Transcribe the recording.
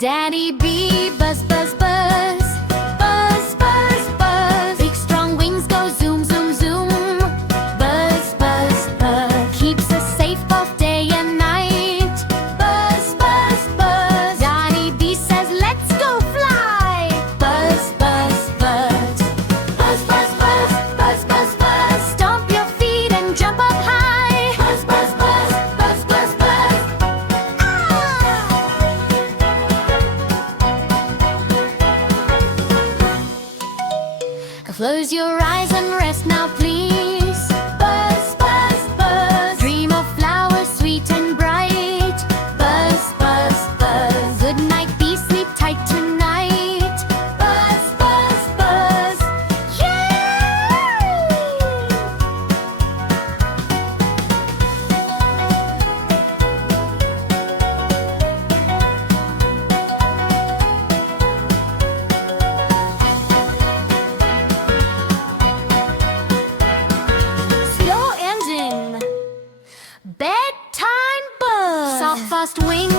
Daddy bee, buzz, buzz, buzz. Buzz, buzz, buzz. Big strong wings go zoom, zoom, zoom. Buzz, buzz, buzz. Keeps us safe both day and night. Buzz, buzz, buzz. Daddy bee says, let's go fly. Buzz, buzz, buzz. Buzz, buzz, buzz. Buzz, buzz, buzz. Stomp your feet and jump up high. Buzz, buzz, buzz. Buzz, buzz, buzz. Close your eyes and rest now, please. Buzz, buzz, buzz. Dream of flowers sweet and bright. Buzz, buzz, buzz. Good night, bee, sleep tight tonight. Buzz, buzz, buzz. Yay! Slow engine. Bedtime buzz. Soft, fast wings.